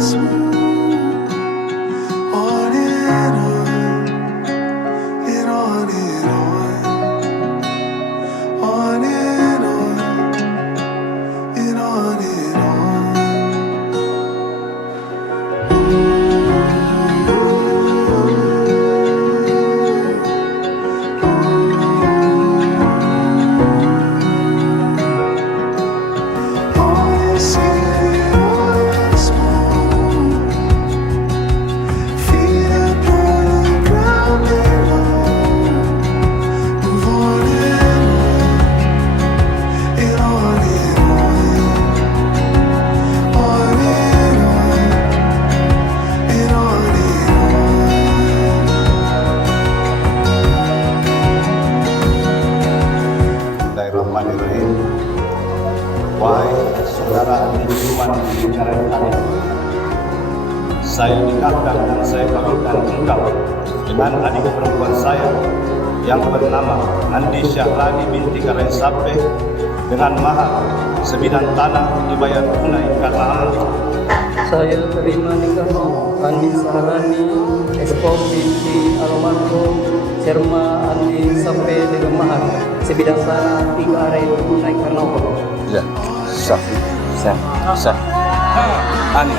Bismillahirrahmanirrahim. Wahai saudara Budiman Karenani, saya nikahkan dan saya kawinkan engkau dengan adik perempuan saya yang bernama Andi Syahrani binti Karen Sape dengan mahar sebidang tanah dibayar tunai karena amal. Saya terima nikahmu Andi Syahrani Eskom binti almarhum Sherma Andi sampai dengan mahar sebidang tanah 3 arai tunai karena Allah. Ya, sah. Amin.